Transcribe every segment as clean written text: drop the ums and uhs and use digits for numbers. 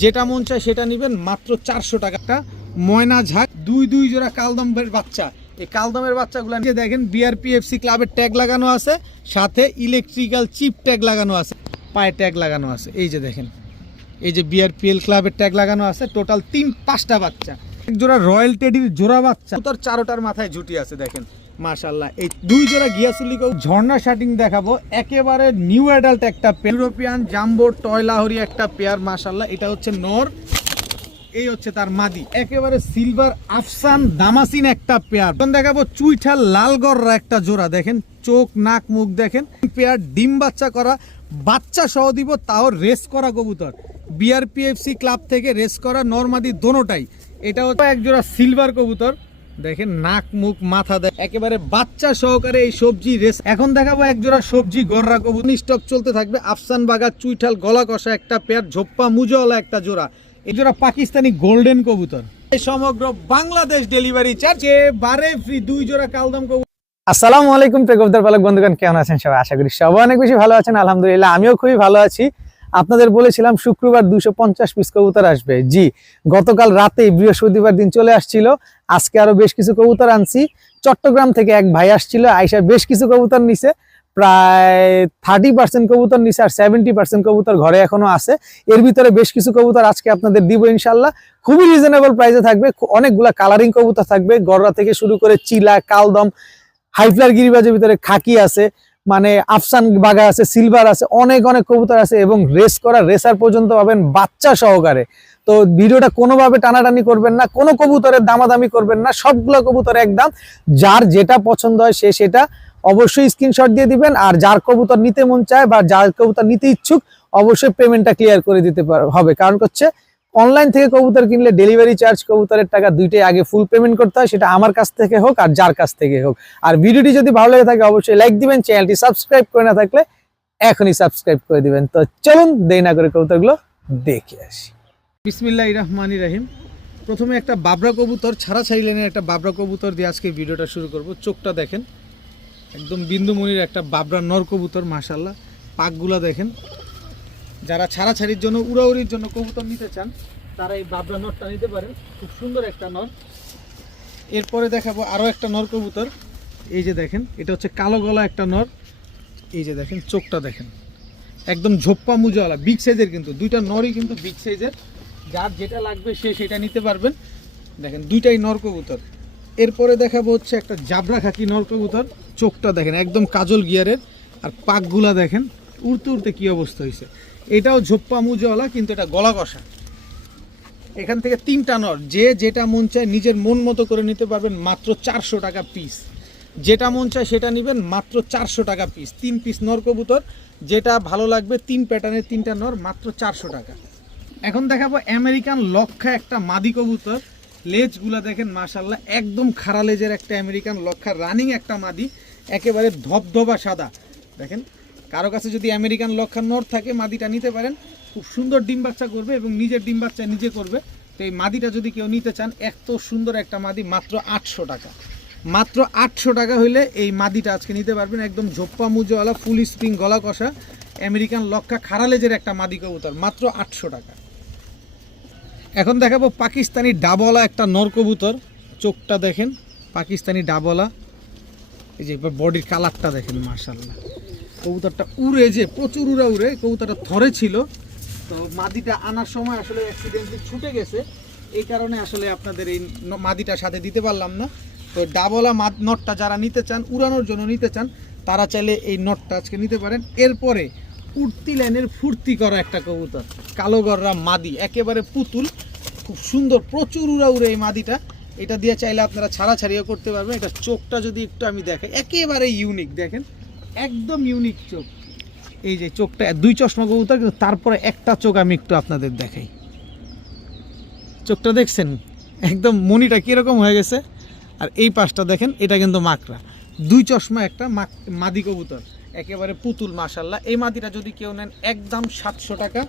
যেটা মন চায় সেটা নেবেন মাত্র 400 টাকা। ময়না ঝাঁক দুই জোড়া কালদমের বাচ্চা। এই কালদমের বাচ্চাগুলো দেখেন বিআরপিএফসি ক্লাবের ট্যাগ লাগানো আছে, সাথে ইলেকট্রিক্যাল চিপ ট্যাগ লাগানো আছে, পায়ে ট্যাগ লাগানো আছে। এই যে দেখেন, এই যে বিআরপিএল ক্লাবের ট্যাগ লাগানো আছে। টোটাল 5টা বাচ্চা। এক জোড়া রয়্যাল টেডির জোড়া বাচ্চা, তোর 4টার মাথায় ঝুটি আছে দেখেন মাশাআল্লাহ। এই 2 জোড়া গিয়াসুলিকেও ঝর্ণা শার্টিং দেখাবো, একেবারে নিউ অ্যাডাল্ট একটা ইউরোপিয়ান জাম্বো টয় লাহোরি একটা পেয়ার মাশাআল্লাহ। এটা হচ্ছে নর, এই হচ্ছে তার মাদি, একেবারে সিলভার আফসান দামাসিন একটা পেয়ার। এখন দেখাবো চুইঠাল লালগড়রা একটা জোড়া, দেখেন চোখ নাক মুখ দেখেন। পেয়ার ডিম বাচ্চা করা, বাচ্চা সহ দিব, তাও রেস করা কবুতর। বিআরপিএফসি ক্লাব থেকে রেস করা নরমাদি দোনোটাই। এটা হচ্ছে এক জোড়া সিলভার কবুতর, দেখেন নাক মুখ মাথা দেয়, একেবারে বাচ্চা সহকারে এই সবজি রেস। এখন দেখাবো এক জোড়া সবজি গররা কবুতর, স্টক চলতে থাকবে। আফসান বাগা চুইঠাল গলা কষা একটা পেয়ার, ঝোপ্পা মুজওয়ালা একটা জোড়া। এই জোড়া পাকিস্তানি গোল্ডেন কবুতর। এই সমগ্র বাংলাদেশ ডেলিভারি চার্জ বারে ফ্রি। 2 জোড়া কালদম কবুতর। আসসালামু আলাইকুম প্রেক্ষকদের পালক বন্ধুগণ, কেমন আছেন সবাই? আশা করি সবাই অনেক বেশি ভালো আছেন। আলহামদুলিল্লাহ আমিও খুবই ভালো আছি। আপনাদের বলেছিলাম শুক্রবার 250 পিস কবুতর আসবে। জি, গতকাল রাতে বৃহস্পতিবার দিন চলে আসছিল। আজকে আরো বেশ কিছু কবুতর আনছি। চট্টগ্রাম থেকে এক ভাই আসছিল, আইসা বেশ কিছু কবুতর নিছে। প্রায় 30% কবুতর নিছে, আর 70% কবুতর ঘরে এখনো আছে। এর ভিতরে বেশ কিছু কবুতর আজকে আপনাদের দিব ইনশাল্লাহ। খুবই রিজনেবল প্রাইসে থাকবে। অনেকগুলা কালারিং কবুতর থাকবে, গররা থেকে শুরু করে চিলা, কালদম, হাইফ্লার গিরিবাজের ভিতরে খাকি আছে, মানে আফসান বাগা আছে, সিলভার আছে, অনেক কবুতর আছে, এবং রেস করা রেসার পর্যন্ত পাবেন বাচ্চা সহকারে। তো ভিডিওটা কোনোভাবে টানাটানি করবেন না, কোনো কবুতরের দামাদামি করবেন না, সবগুলো কবুতর একদম। যার যেটা পছন্দ হয় সে সেটা অবশ্যই স্ক্রিনশট দিয়ে দিবেন। আর যার কবুতর নিতে মন চায় বা যার কবুতর নিতে ইচ্ছুক অবশ্যই পেমেন্টটা ক্লিয়ার করে দিতে হবে। কারণ হচ্ছে অনলাইন থেকে কবুতর কিনলে ডেলিভারি চার্জ, কবুতরের টাকা দুইটাই আগে ফুল পেমেন্ট করতে হয়, সেটা আমার কাছ থেকে হোক আর যার কাছ থেকে হোক। আর ভিডিওটি যদি ভালো লেগে থাকে অবশ্যই লাইক দিবেন, চ্যানেলটি সাবস্ক্রাইব করে না থাকলে এখনই সাবস্ক্রাইব করে দিবেন। তো চলুন দেরি না করে কবুতরগুলো দেখে আসি। বিসমিল্লাহির রহমানির রহিম। প্রথমে একটা বাবরা কবুতর, ছাড়াছাড়ি লাইনের একটা বাবরা কবুতর দিয়ে আজকে ভিডিওটা শুরু করব। চোখটা দেখেন, একদম বিন্দুমণির একটা বাবরা নর কবুতর মাশাআল্লাহ। পাকগুলা দেখেন। যারা ছাড়াছাড়ির জন্য, উড়াউড়ির জন্য কবুতর নিতে চান তারা এই বাবরা নরটা নিতে পারেন, খুব সুন্দর একটা নর। এরপরে দেখাবো আরও একটা নর কবুতর। এই যে দেখেন, এটা হচ্ছে কালো গলা একটা নর। এই যে দেখেন চোখটা দেখেন, একদম ঝোপ্পা মুজওয়ালা, বিগ সাইজের, কিন্তু দুইটা নরই কিন্তু বিগ সাইজের। যার যেটা লাগবে সে সেটা নিতে পারবেন। দেখেন দুইটাই নর কবুতর। এরপরে দেখাবো হচ্ছে একটা জাবরা খাকি নর কবুতর। চোখটা দেখেন একদম কাজল গিয়ারের, আর পাকগুলা দেখেন উড়তে উড়তে কী অবস্থা হয়েছে। এটাও ঝোপ্পা মুজওয়ালা, কিন্তু এটা গলা কষা। এখান থেকে 3টা নর, যে যেটা মন চায় নিজের মন মতো করে নিতে পারবেন মাত্র 400 টাকা পিস। যেটা মন চায় সেটা নেবেন মাত্র 400 টাকা পিস। 3 পিস নর কবুতর, যেটা ভালো লাগবে 3 প্যাটার্নের 3টা নর, মাত্র 400 টাকা। এখন দেখাবো আমেরিকান লক্ষা একটা মাদি কবুতর। লেজগুলা দেখেন মাশাআল্লাহ, একদম খাড়া লেজের একটা আমেরিকান লক্ষা, রানিং একটা মাদি, একেবারে ধবধবা সাদা। দেখেন, কারো কাছে যদি আমেরিকান লক্ষা নর থাকে মাদিটা নিতে পারেন। খুব সুন্দর ডিম বাচ্চা করবে এবং নিজের ডিম বাচ্চা নিজে করবে। তো এই মাদিটা যদি কেউ নিতে চান, এত সুন্দর একটা মাদি, মাত্র 800 টাকা। মাত্র 800 টাকা হইলে এই মাদিটা আজকে নিতে পারবেন। একদম ঝোপ্পা মুজওয়ালা, ফুল স্প্রিং গলা কষা আমেরিকান লক্ষা খাড়া লেজের একটা মাদি কবুতর, মাত্র 800 টাকা। এখন দেখাবো পাকিস্তানি ডাবলা একটা নর কবুতর। চোখটা দেখেন পাকিস্তানি ডাবলা, এই যে বডির কালারটা দেখেন মাশাআল্লাহ। কবুতরটা উড়ে, যে প্রচুর উড়ে। কবুতরটা থরে ছিল, তো মাদিটা আনার সময় আসলে অ্যাক্সিডেন্টলি ছুটে গেছে, এই কারণে আসলে আপনাদের এই মাদিটার সাথে দিতে পারলাম না। তো ডাবলা নটটা যারা নিতে চান, উড়ানোর জন্য নিতে চান, তারা চাইলে এই নটটা আজকে নিতে পারেন। এরপরে উড়তি লাইনের ফুর্তি করা একটা কবুতর, কালো গররা মাদি, একেবারে পুতুল, খুব সুন্দর, প্রচুর উড়ে এই মাদিটা। এটা দিয়ে চাইলে আপনারা ছাড়াছাড়িও করতে পারবেন। এটা চোখটা যদি একটু আমি দেখাই, একেবারে ইউনিক, দেখেন একদম ইউনিক চোখ। এই যে চোখটা, 2 চশমা কবুতর, কিন্তু তারপরে একটা চোখ আমি একটু আপনাদের দেখাই। চোখটা দেখছেন, একদম মনিটা কীরকম হয়ে গেছে। আর এই পাশটা দেখেন, এটা কিন্তু মাকড়া, 2 চশমা একটা মাদি কবুতর, একেবারে পুতুল মাশাআল্লাহ। এই মাদিটা যদি কেউ নেন একদম 700 টাকা।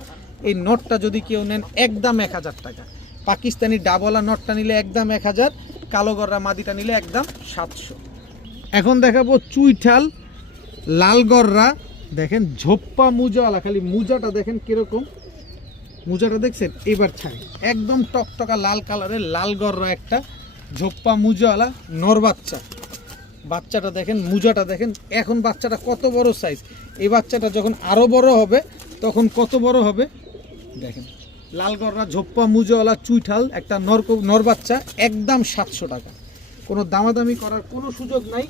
এই নটটা যদি কেউ নেন একদম 1000 টাকা। পাকিস্তানি ডাবলা নটটা নিলে একদম 1000, কালো গররা মাদিটা নিলে একদম 700। এখন দেখাবো চুইঠাল লালগররা, দেখেন ঝোপ্পা মুজাওয়ালা, খালি মুজাটা দেখেন কিরকম, মুজাটা দেখছেন, এবার ছাড়ি একদম টকটকা লাল কালারের লাল গররা একটা ঝোপ্পা মুজাওয়ালা নর বাচ্চা। বাচ্চাটা দেখেন, মুজাটা দেখেন, এখন বাচ্চাটা কত বড় সাইজ। এই বাচ্চাটা যখন আরও বড় হবে তখন কত বড় হবে দেখেন। লাল গররা ঝোপ্পা মুজাওয়ালা চুইঠাল একটা নর বাচ্চা, একদম 700 টাকা। কোনো দামাদামি করার কোনো সুযোগ নাই,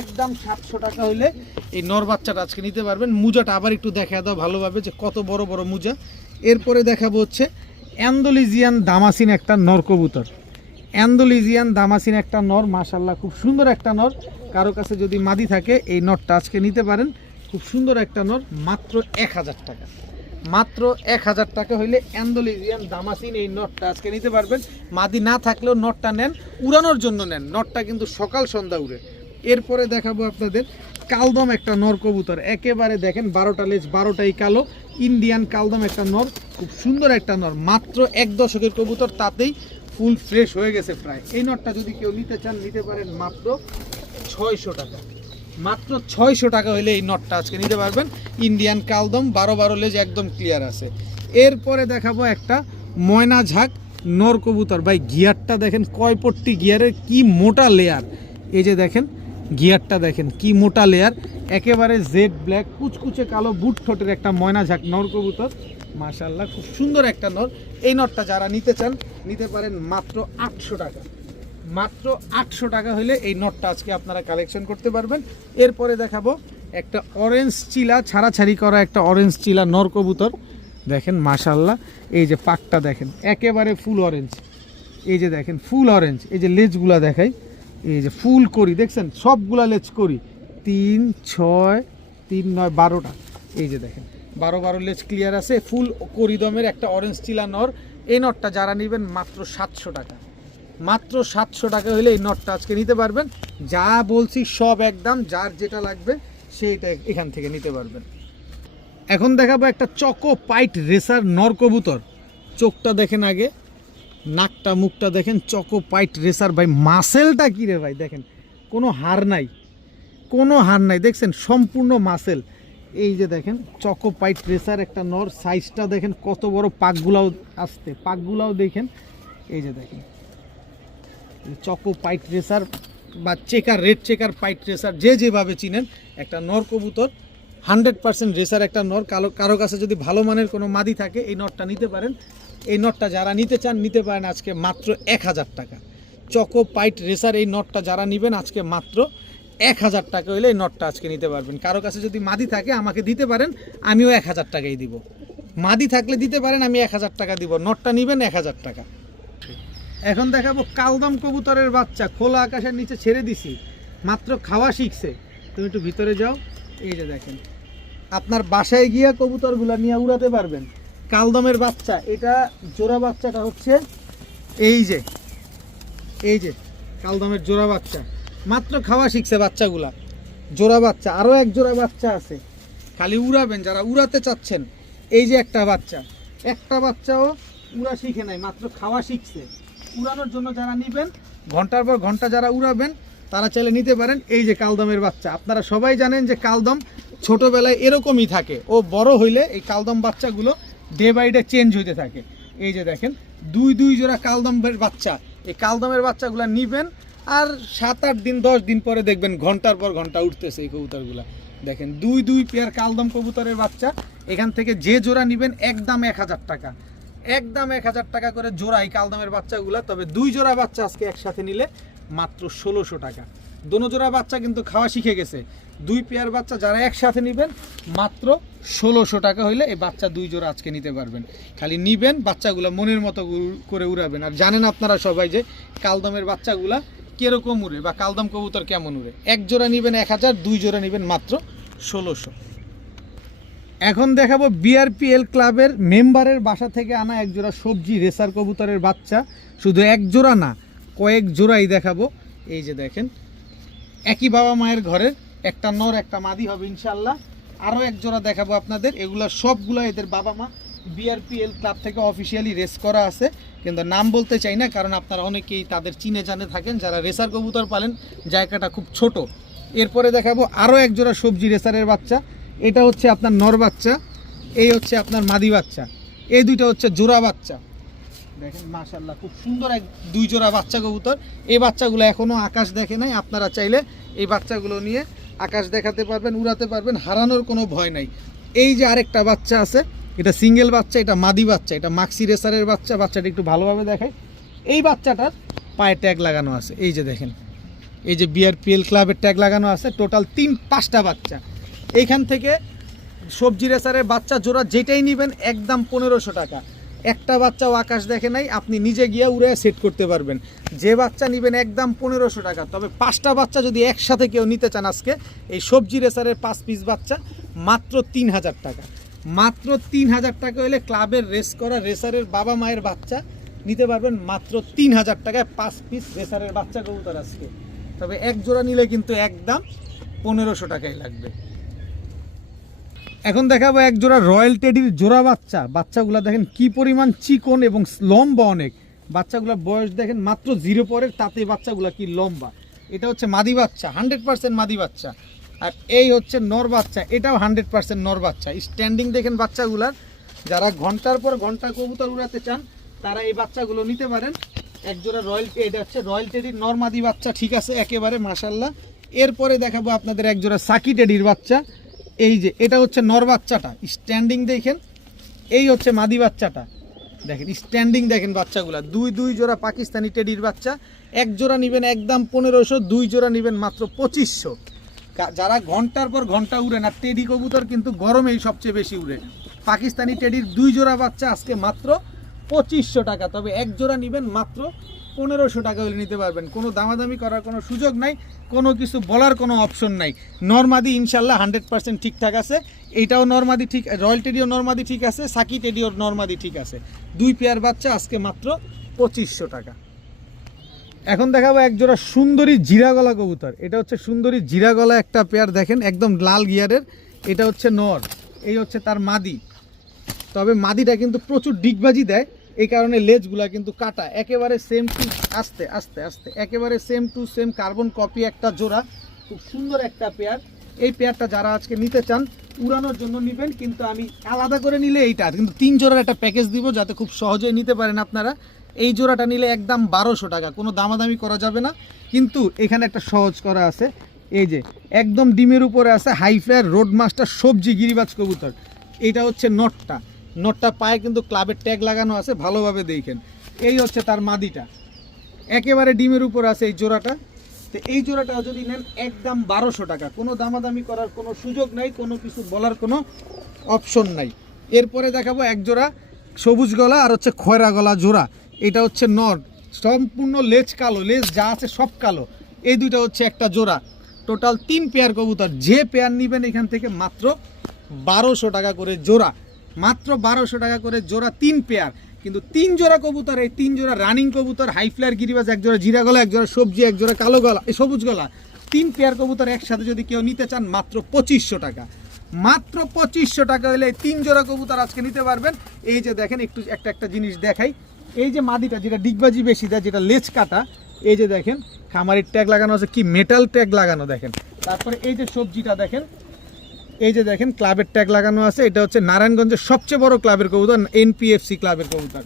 একদম 700 টাকা হইলে এই নর বাচ্চাটা আজকে নিতে পারবেন। মুজাটা আবার একটু দেখা দাও ভালোভাবে যে কত বড় বড় মুজা। এরপরে দেখাবো হচ্ছে অ্যান্ডোলিজিয়ান দামাসিন একটা নর কবুতর। অ্যান্ডোলিজিয়ান দামাসিন একটা নর, মাশাল্লাহ খুব সুন্দর একটা নর। কারো কাছে যদি মাদি থাকে এই নরটা আজকে নিতে পারেন। খুব সুন্দর একটা নর, মাত্র 1000 টাকা। মাত্র 1000 টাকা হইলে অ্যান্ডোলিজিয়ান দামাসিন এই নটটা আজকে নিতে পারবেন। মাদি না থাকলেও নটটা নেন, উড়ানোর জন্য নেন। নটটা কিন্তু সকাল সন্ধ্যা উড়ে। এরপরে দেখাবো আপনাদের কালদম একটা নর কবুতর, একেবারে দেখেন 12টা লেজ 12টাই কালো, ইন্ডিয়ান কালদম একটা নর, খুব সুন্দর একটা নর। মাত্র 1 দশকের কবুতর, তাতেই ফুল ফ্রেশ হয়ে গেছে প্রায়। এই নটটা যদি কেউ নিতে চান নিতে পারেন মাত্র 600 টাকা। মাত্র 600 টাকা হইলে এই নটটা আজকে নিতে পারবেন। ইন্ডিয়ান কালদম 12 লেজ একদম ক্লিয়ার আছে। এরপরে দেখাবো একটা ময়না ঝাঁক নর কবুতর। ভাই গিয়ারটা দেখেন, কয় পট্টি গিয়ারের, কি মোটা লেয়ার। এই যে দেখেন গিয়ারটা দেখেন কি মোটা লেয়ার, একেবারে জেড ব্ল্যাক কুচকুচে কালো বুট ঠোঁটের একটা ময়না ঝাঁক নর কবুতর। মাশাআল্লাহ খুব সুন্দর একটা নর। এই নটটা যারা নিতে চান নিতে পারেন মাত্র 800 টাকা। মাত্র 800 টাকা হলে এই নটটা আজকে আপনারা কালেকশন করতে পারবেন। এরপরে দেখাবো একটা অরেঞ্জ চিলা, ছাড়াছাড়ি করা একটা অরেঞ্জ চিলা নর কবুতর। দেখেন মাশাআল্লাহ, এই যে পাকটা দেখেন একেবারে ফুল অরেঞ্জ। এই যে দেখেন ফুল অরেঞ্জ, এই যে লেজগুলা দেখাই, এই যে ফুল করি দেখছেন, সবগুলা লেজ করি 3, 6, 3, 9, 12টা। এই যে দেখেন 12 লেজ ক্লিয়ার আছে, ফুল করিদমের একটা অরেঞ্জ চিলা নর। এই নটটা যারা নেবেন মাত্র 700 টাকা। মাত্র 700 টাকা হলে এই নটটা আজকে নিতে পারবেন। যা বলছি সব একদম, যার যেটা লাগবে সেইটা এখান থেকে নিতে পারবেন। এখন দেখাবো একটা চকো পাইট রেসার নর কবুতর। চোখটা দেখেন আগে, নাকটা মুখটা দেখেন, চকো পাইট রেসার। ভাই মাসেলটা কী রে ভাই, দেখেন কোনো হার নাই, কোনো হার নাই, দেখছেন সম্পূর্ণ মাসেল। এই যে দেখেন চকো পাইট রেসার একটা নর, সাইজটা দেখেন কত বড়, পাকগুলাও আসতে, পাকগুলাও দেখেন। এই যে দেখেন চকো পাইট রেসার বা checker, red checker pied racer, যে যেভাবে চিনেন, একটা নর কবুতর 100% রেসার একটা নর। কারো কাছে যদি ভালো মানের কোনো মাদি থাকে এই নটটা নিতে পারেন। এই নটটা যারা নিতে চান নিতে পারেন আজকে মাত্র 1000 টাকা। চকো পাইট রেসার এই নটটা যারা নেবেন আজকে মাত্র 1000 টাকা হলে এই নটটা আজকে নিতে পারবেন। কারো কাছে যদি মাদি থাকে আমাকে দিতে পারেন, আমিও 1000 টাকাই দিব। মাদি থাকলে দিতে পারেন, আমি 1000 টাকা দিব। নটটা নেবেন 1000 টাকা। এখন দেখাবো কালদম কবুতরের বাচ্চা, খোলা আকাশের নিচে ছেড়ে দিছি, মাত্র খাওয়া শিখছে। তুমি একটু ভিতরে যাও, এই যে দেখেন আপনার বাসায় গিয়া কবুতরগুলা নিয়ে উড়াতে পারবেন। কালদমের বাচ্চা, এটা জোড়া বাচ্চাটা হচ্ছে এই যে কালদমের জোড়া বাচ্চা, মাত্র খাওয়া শিখছে বাচ্চাগুলা, জোড়া বাচ্চা। আরও এক জোড়া বাচ্চা আছে, খালি উড়াবেন যারা উড়াতে চাচ্ছেন। এই যে একটা বাচ্চাও উড়া শিখে নাই, মাত্র খাওয়া শিখছে। উড়ানোর জন্য যারা নেবেন, ঘন্টার পর ঘন্টা যারা উড়াবেন তারা চাইলে নিতে পারেন। এই যে কালদমের বাচ্চা, আপনারা সবাই জানেন যে কালদম ছোটোবেলায় এরকমই থাকে, ও বড় হইলে এই কালদম বাচ্চাগুলো ডে বাই ডে চেঞ্জ হইতে থাকে। এই যে দেখেন দুই জোড়া কালদমের বাচ্চা। এই কালদমের বাচ্চাগুলো নিবেন, আর 7-8 দিন 10 দিন পরে দেখবেন ঘন্টার পর ঘন্টা উঠতেছে এই কবুতরগুলো। দেখেন দুই পেয়ার কালদম কবুতরের বাচ্চা। এখান থেকে যে জোড়া নেবেন একদম 1000 টাকা, একদম 1000 টাকা করে জোড়া এই কালদমের বাচ্চাগুলো। তবে 2 জোড়া বাচ্চা আজকে একসাথে নিলে মাত্র 1600 টাকা। দোনো জোড়া বাচ্চা কিন্তু খাওয়া শিখে গেছে। 2 পেয়ার বাচ্চা যারা একসাথে নেবেন মাত্র 1600 টাকা হইলে এই বাচ্চা 2 জোড়া আজকে নিতে পারবেন। খালি নিবেন, বাচ্চাগুলো মনের মতো করে উড়াবেন। আর জানেন আপনারা সবাই যে কালদমের বাচ্চাগুলা কিরকম উড়ে বা কালদম কবুতর কেমন উড়ে। 1 জোড়া নেবেন 1000, 2 জোড়া নেবেন মাত্র 1600। এখন দেখাবো বিআরপিএল ক্লাবের মেম্বারের বাসা থেকে আনা 1 জোড়া সবজি রেসার কবুতরের বাচ্চা। শুধু 1 জোড়া না, কয়েক জোড়াই দেখাবো। এই যে দেখেন একই বাবা মায়ের ঘরের, একটা নর একটা মাদি হবে ইনশাল্লাহ। আরও 1 জোড়া দেখাবো আপনাদের। এগুলা সবগুলো এদের বাবা মা বিআরপিএল ক্লাব থেকে অফিসিয়ালি রেস করা আছে, কিন্তু নাম বলতে চাই না, কারণ আপনারা অনেকেই তাদের চিনে জানে থাকেন যারা রেসার কবুতর পালেন, জায়গাটা খুব ছোট। এরপরে দেখাবো আরও 1 জোড়া সবজি রেসারের বাচ্চা। এটা হচ্ছে আপনার নর বাচ্চা, এই হচ্ছে আপনার মাদি বাচ্চা। এই দুইটা হচ্ছে জোড়া বাচ্চা, দেখেন মাশাআল্লাহ খুব সুন্দর দুই জোড়া বাচ্চা কবুতর। এই বাচ্চাগুলো এখনো আকাশ দেখে নাই, আপনারা চাইলে এই বাচ্চাগুলো নিয়ে আকাশ দেখাতে পারবেন, উড়াতে পারবেন, হারানোর কোনো ভয় নাই। এই যে আরেকটা বাচ্চা আছে, এটা সিঙ্গেল বাচ্চা, এটা মাদি বাচ্চা, এটা মাক্সি রেসারের বাচ্চা। বাচ্চাটা একটু ভালোভাবে দেখায়। এই বাচ্চাটার পায়ে ট্যাগ লাগানো আছে, এই যে দেখেন, এই যে বিআরপিএল ক্লাবের ট্যাগ লাগানো আছে। টোটাল 5টা বাচ্চা। এইখান থেকে সবজি রেসারের বাচ্চা জোড়া যেটাই নেবেন একদম 1500 টাকা। একটা বাচ্চাও আকাশ দেখে নাই, আপনি নিজে গিয়ে উড়ে সেট করতে পারবেন। যে বাচ্চা নেবেন একদম 1500 টাকা। তবে 5টা বাচ্চা যদি একসাথে কেউ নিতে চান আজকে এই সবজি রেসারের 5 পিস বাচ্চা মাত্র 3000 টাকা। মাত্র 3000 টাকা হলে ক্লাবের রেস করা রেসারের বাবা মায়ের বাচ্চা নিতে পারবেন মাত্র 3000 টাকায় 5 পিস রেসারের বাচ্চা কবুতর আজকে। তবে এক জোড়া নিলে কিন্তু একদম 1500 টাকাই লাগবে। এখন দেখাবো এক জোড়া রয়্যাল টেডির জোড়া বাচ্চা। বাচ্চাগুলো দেখেন কি পরিমাণ চিকন এবং লম্বা অনেক। বাচ্চাগুলোর বয়স দেখেন মাত্র 0 পরের, তাতে বাচ্চাগুলো কি লম্বা। এটা হচ্ছে মাদি বাচ্চা, 100% মাদি বাচ্চা। আর এই হচ্ছে নর বাচ্চা, এটাও 100% নর বাচ্চা। স্ট্যান্ডিং দেখেন বাচ্চাগুলার। যারা ঘন্টার পর ঘন্টা কবুতর উড়াতে চান তারা এই বাচ্চাগুলো নিতে পারেন। এক জোড়া এটা হচ্ছে রয়্যাল টেডির নর মাদি বাচ্চা, ঠিক আছে একেবারে মাশাআল্লাহ। এরপরে দেখাবো আপনাদের এক জোড়া সাকি টেডির বাচ্চা। এই যে এটা হচ্ছে নর বাচ্চাটা, স্ট্যান্ডিং দেখেন। এই হচ্ছে মাদি বাচ্চাটা, দেখেন স্ট্যান্ডিং দেখেন বাচ্চাগুলা। দুই জোড়া পাকিস্তানি টেডির বাচ্চা। এক জোড়া নেবেন একদম 1500, 2 জোড়া নেবেন মাত্র 2500। যারা ঘন্টার পর ঘন্টা উড়ে না, টেডি কবুতর কিন্তু গরমেই সবচেয়ে বেশি উড়ে। পাকিস্তানি টেডির 2 জোড়া বাচ্চা আজকে মাত্র 2500 টাকা। তবে এক জোড়া নেবেন মাত্র 1500 টাকা হলে নিতে পারবেন। কোনো দামাদামি করার কোনো সুযোগ নাই, কোনো কিছু বলার কোনো অপশন নাই। নরমাদি ইনশাল্লাহ 100% ঠিকঠাক আছে। এইটাও নরমাদি ঠিক, রয়্যাল টেডিও নরমাদি ঠিক আছে, সাকি টেডিও নরমাদি ঠিক আছে। 2 পেয়ার বাচ্চা আজকে মাত্র 2500 টাকা। এখন দেখাবো এক জোড়া সুন্দরী জিরাগলা কবুতর। এটা হচ্ছে সুন্দরী জিরাগলা একটা পেয়ার, দেখেন একদম লাল গিয়ারের। এটা হচ্ছে নর, এই হচ্ছে তার মাদি। তবে মাদিটা কিন্তু প্রচুর ডিগবাজি দেয়, এই কারণে লেজগুলা কিন্তু কাটা। একেবারে সেম টু আস্তে আস্তে আস্তে একেবারে same to same carbon copy একটা জোড়া। খুব সুন্দর একটা পেয়ার। এই পেয়ারটা যারা আজকে নিতে চান উড়ানোর জন্য নেবেন, কিন্তু আমি আলাদা করে নিলে এইটা কিন্তু 3 জোড়ার একটা প্যাকেজ দিব, যাতে খুব সহজেই নিতে পারেন আপনারা। এই জোড়াটা নিলে একদম 1200 টাকা, কোনো দামাদামি করা যাবে না। কিন্তু এখানে একটা সহজ করা আছে, এই যে একদম ডিমের উপরে আছে হাই ফ্লায়ার রোড মাস্টার সবজি গিরিবাজ কবুতর। এটা হচ্ছে নটটা পায়ে কিন্তু ক্লাবের ট্যাগ লাগানো আছে, ভালোভাবে দেখেন। এই হচ্ছে তার মাদিটা, একেবারে ডিমের উপর আছে এই জোড়াটা। তো এই জোড়াটা যদি নেন একদম 1200 টাকা, কোনো দামাদামি করার কোনো সুযোগ নাই, কোনো কিছু বলার কোনো অপশন নাই। এরপরে দেখাবো এক জোড়া সবুজ গলা আর হচ্ছে খয়রা গলা জোড়া। এটা হচ্ছে নর, সম্পূর্ণ লেজ কালো, লেজ যা আছে সব কালো। এই দুইটা হচ্ছে একটা জোড়া। টোটাল 3 পেয়ার কবুতর। যে পেয়ার নেবেন এখান থেকে মাত্র 1200 টাকা করে জোড়া, মাত্র 1200 টাকা করে জোড়া, 3 পেয়ার। কিন্তু 3 জোড়া কবুতর, এই 3 জোড়া রানিং কবুতর, হাই ফ্লায়ার গিরিবাজ, এক জোড়া জিরা গলা, এক জোড়া সবজি, এক জোড়া কালো গলা, সবুজ গলা। 3 পেয়ার কবুতর একসাথে যদি কেউ নিতে চান মাত্র 2500 টাকা। মাত্র 2500 টাকা হলে এই 3 জোড়া কবুতর আজকে নিতে পারবেন। এই যে দেখেন একটু একটা জিনিস দেখাই, এই যে মাদিটা যেটা ডিগবাজি বেশি দেয়, যেটা লেজ কাটা, এই যে দেখেন খামারের ট্যাগ লাগানো আছে, কি মেটাল ট্যাগ লাগানো দেখেন। তারপরে এই যে সবজিটা দেখেন, এই যে দেখেন ক্লাবের ট্যাগ লাগানো আছে। এটা হচ্ছে নারায়ণগঞ্জের সবচেয়ে বড় ক্লাবের কবুতর, এনপিএফসি ক্লাবের কবুতর।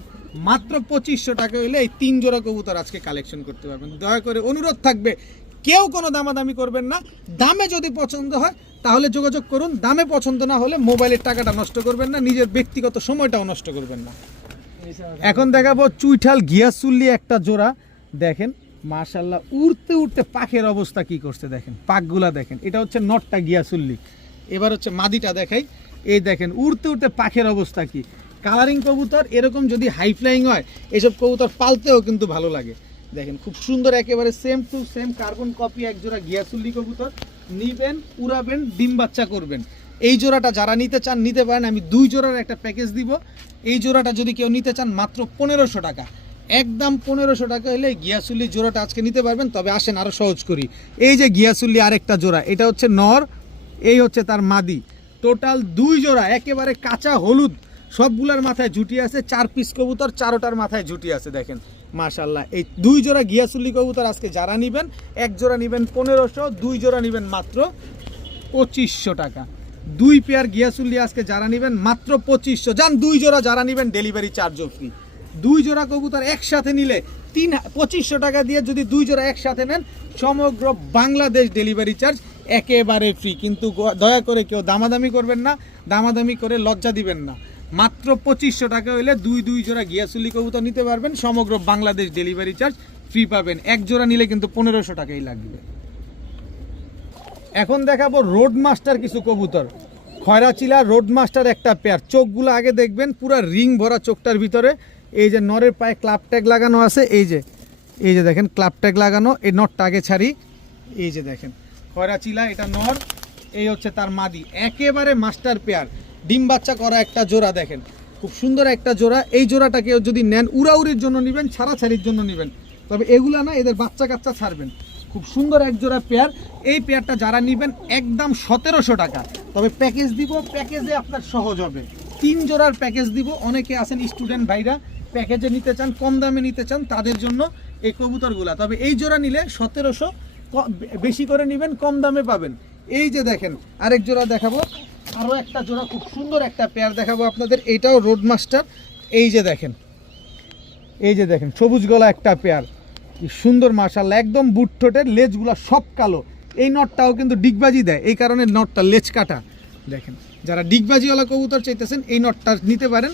মাত্র 2500 টাকা হলে এই 3 জোড়া কবুতর আজকে কালেকশন করতে পারবেন। দয়া করে অনুরোধ থাকবে, কেউ কোনো দামাদামি করবেন না। দামে যদি পছন্দ হয় তাহলে যোগাযোগ করুন, দামে পছন্দ না হলে মোবাইলের টাকাটা নষ্ট করবেন না, নিজের ব্যক্তিগত সময়টাও নষ্ট করবেন না। এখন দেখাবো চুইঠাল গিয়াসুল্লি একটা জোড়া। দেখেন মাশাআল্লাহ, উড়তে উড়তে পাখের অবস্থা কি করছে দেখেন, পাকগুলা দেখেন। এটা হচ্ছে নটটা গিয়াসুল্লি। এবার হচ্ছে মাদিটা দেখাই, এই দেখেন উড়তে উড়তে পাখের অবস্থা কি। কালারিং কবুতর এরকম যদি হাই ফ্লাইং হয়, এসব কবুতর পালতেও কিন্তু ভালো লাগে। দেখেন খুব সুন্দর, একেবারে same to same carbon copy এক জোড়া গিয়াসুল্লি কবুতর। নিবেন, উড়াবেন, ডিম বাচ্চা করবেন। এই জোড়াটা যারা নিতে চান নিতে পারেন, আমি 2 জোড়ার একটা প্যাকেজ দিব। এই জোড়াটা যদি কেউ নিতে চান মাত্র 1500 টাকা, একদম 1500 টাকা হলে গিয়াসুল্লি জোড়াটা আজকে নিতে পারবেন। তবে আসেন আরও সহজ করি, এই যে গিয়াসুল্লি আরেকটা জোড়া, এটা হচ্ছে নর, এই হচ্ছে তার মাদি। টোটাল 2 জোড়া একেবারে কাঁচা হলুদ, সবগুলোর মাথায় ঝুটি আছে। 4 পিস কবুতর, 4টার মাথায় ঝুটি আছে দেখেন মাশাআল্লাহ। এই 2 জোড়া গিয়াসুল্লি কবুতর আজকে যারা নেবেন, এক জোড়া নেবেন 1500, 2 জোড়া নেবেন মাত্র 2500 টাকা। 2 পেয়ার গিয়াসুল্লি আজকে যারা নেবেন মাত্র 2500, যান 2 জোড়া যারা নেবেন ডেলিভারি চার্জও ফ্রি। 2 জোড়া কবুতর একসাথে নিলে 2500 টাকা দিয়ে যদি 2 জোড়া একসাথে নেন সমগ্র বাংলাদেশ ডেলিভারি চার্জ একেবারে ফ্রি। কিন্তু দয়া করে কেউ দামাদামি করবেন না, দামাদামি করে লজ্জা দিবেন না। মাত্র 2500 টাকা হইলে 2 জোড়া গিয়াসুল্লি কবুতর নিতে পারবেন, সমগ্র বাংলাদেশ ডেলিভারি চার্জ ফ্রি পাবেন। এক জোড়া নিলে কিন্তু 1500 টাকাই লাগবে। এখন দেখাবো রোড মাস্টার কিছু কবুতর, খয়রাচিলা রোড মাস্টার একটা পেয়ার। চোখগুলো আগে দেখবেন পুরা রিং ভরা চোখটার ভিতরে। এই যে নরের পায়ে ক্লাব ট্যাগ লাগানো আছে, এই যে দেখেন ক্লাব ট্যাগ লাগানো। এই নটটা আগে ছাড়ি, এই যে দেখেন খয়রাচিলা, এটা নর, এই হচ্ছে তার মাদি, একেবারে মাস্টার পেয়ার, ডিম বাচ্চা করা একটা জোড়া। দেখেন খুব সুন্দর একটা জোড়া। এই জোড়াটাকে যদি নেন উড়াউড়ির জন্য নেবেন, ছাড়াছাড়ির জন্য নেবেন, তবে এগুলা না, এদের বাচ্চা কাচ্চা ছাড়বেন। খুব সুন্দর এক জোড়া পেয়ার। এই পেয়ারটা যারা নেবেন একদম 1700 টাকা, তবে প্যাকেজ দিব, প্যাকেজে আপনার সহজ হবে। 3 জোড়ার প্যাকেজ দিব। অনেকে আছেন স্টুডেন্ট ভাইরা প্যাকেজে নিতে চান, কম দামে নিতে চান, তাদের জন্য এই কবুতরগুলা। তবে এই জোড়া নিলে 1700, বেশি করে নেবেন কম দামে পাবেন। এই যে দেখেন আরেক জোড়া দেখাবো, আরও একটা জোড়া খুব সুন্দর একটা পেয়ার দেখাবো আপনাদের। এইটাও রোড মাস্টার। এই যে দেখেন সবুজ গলা একটা পেয়ার, কি সুন্দর মাশাআল্লাহ, একদম বুট ঠোঁটের, লেজগুলা সব কালো। এই নটটাও কিন্তু ডিগবাজি দেয়, এই কারণে নটটা লেজ কাটা। দেখেন যারা ডিগবাজিওয়ালা কবুতর চাইতেছেন এই নটটা নিতে পারেন,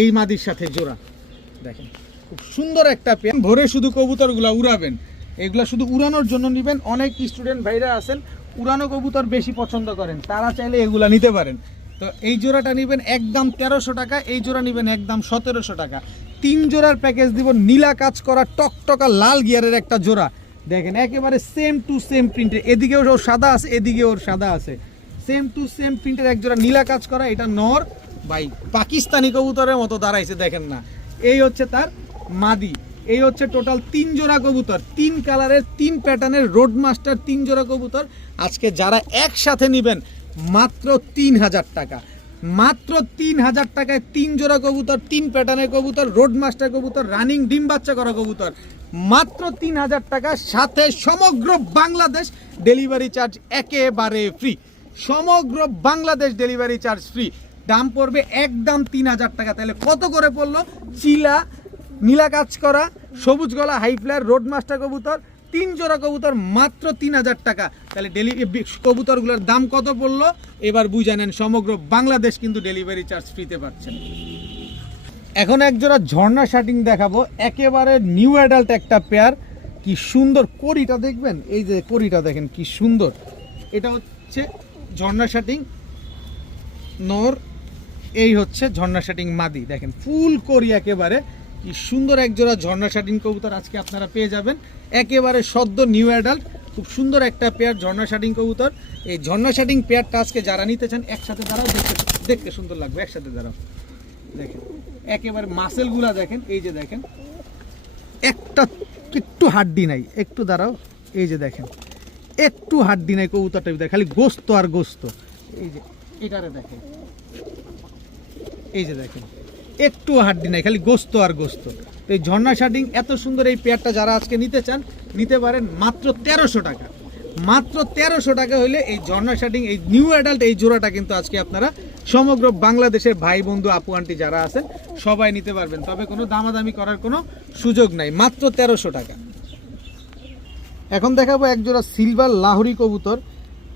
এই মাদির সাথে জোড়া। দেখেন খুব সুন্দর একটা পেয়ার। ভোরে শুধু কবুতরগুলা উড়াবেন, এগুলা শুধু উড়ানোর জন্য নেবেন। অনেক স্টুডেন্ট ভাইরা আছেন উড়ানো কবুতর বেশি পছন্দ করেন, তারা চাইলে এগুলা নিতে পারেন। তো এই জোড়াটা নেবেন একদম 1300 টাকা, এই জোড়া নেবেন একদম 1700 টাকা। 3 জোড়ার প্যাকেজ দিব, নীলা কাজ করা টকটকা লাল গিয়ারের একটা জোড়া। দেখেন একেবারে সেম টু সেম প্রিন্টের, এদিকেও ওর সাদা আছে, এদিকে ওর সাদা আছে, সেম টু সেম প্রিন্টের এক জোড়া নীলা কাজ করা। এটা নর ভাই, পাকিস্তানি কবুতরের মতো দাঁড়াইছে, দেখেন না। এই হচ্ছে তার মাদি। এই হচ্ছে টোটাল 3 জোড়া কবুতর, 3 কালারের 3 প্যাটার্নের রোড মাস্টার 3 জোড়া কবুতর। আজকে যারা একসাথে নেবেন মাত্র 3000 টাকা, মাত্র 3000 টাকায় 3 জোড়া কবুতর, 3 প্যাটার্নের কবুতর, রোড মাস্টার কবুতর, রানিং ডিম বাচ্চা করা কবুতর, মাত্র 3000 টাকা। সাথে সমগ্র বাংলাদেশ ডেলিভারি চার্জ একেবারে ফ্রি, সমগ্র বাংলাদেশ ডেলিভারি চার্জ ফ্রি। দাম পড়বে একদম 3000 টাকা। তাহলে কত করে পড়লো? চিলা নীলা কাজ করা সবুজ গলা হাই ফ্লায়ার রোড মাস্টার কবুতর, 3 জোড়া কবুতর মাত্র 3000 টাকা। তাহলে কবুতরগুলোর দাম কত পড়লো এবার বুঝে নেন। সমগ্র বাংলাদেশ কিন্তু ডেলিভারি চার্জ ফ্রিতে পাচ্ছেন। এখন এক জোড়া ঝর্ণা শার্টিং দেখাবো, একেবারে নিউ অ্যাডাল্ট একটা পেয়ার। কি সুন্দর কড়িটা দেখবেন, এই যে কড়িটা দেখেন কি সুন্দর। এটা হচ্ছে ঝর্ণা শার্টিং নর, এই হচ্ছে ঝর্ণা শার্টিং মাদি। দেখেন ফুল করি একেবারে, কি সুন্দর এক জোড়া ঝর্ণা শার্টিং কবুতর আজকে আপনারা পেয়ে যাবেন, একেবারে সদ্য নিউ অ্যাডাল্ট, খুব সুন্দর একটা পেয়ার ঝর্ণা শার্টিং কবুতর। এই ঝর্ণা শার্টিং পেয়ারটা আজকে যারা নিতে চান একসাথে দাঁড়াও, দেখতে সুন্দর লাগবে, একসাথে দাঁড়াও। দেখেন একেবারে মাসেলগুলা দেখেন, এই যে দেখেন একটা একটু হাড্ডি নাই, একটু দাঁড়াও, এই যে দেখেন একটু হাড্ডি নাই কবুতরটা, খালি গোস্ত আর গোস্ত। এই যে এটারে দেখেন, এই যে দেখেন একটু হাড্ডি নাই, খালি গোস্ত আর গোস্ত। তো এই ঝর্ণা শার্টিং এত সুন্দর এই পেয়ারটা যারা আজকে নিতে চান নিতে পারেন মাত্র 1300 টাকা। মাত্র 1300 টাকা হলে এই ঝর্ণা শার্টিং এই নিউ অ্যাডাল্ট এই জোড়াটা কিন্তু আজকে আপনারা সমগ্র বাংলাদেশের ভাই বন্ধু আপু আন্টি যারা আছেন সবাই নিতে পারবেন। তবে কোনো দামাদামি করার কোনো সুযোগ নাই, মাত্র 1300 টাকা। এখন দেখাবো এক জোড়া সিলভার লাহোরি কবুতর।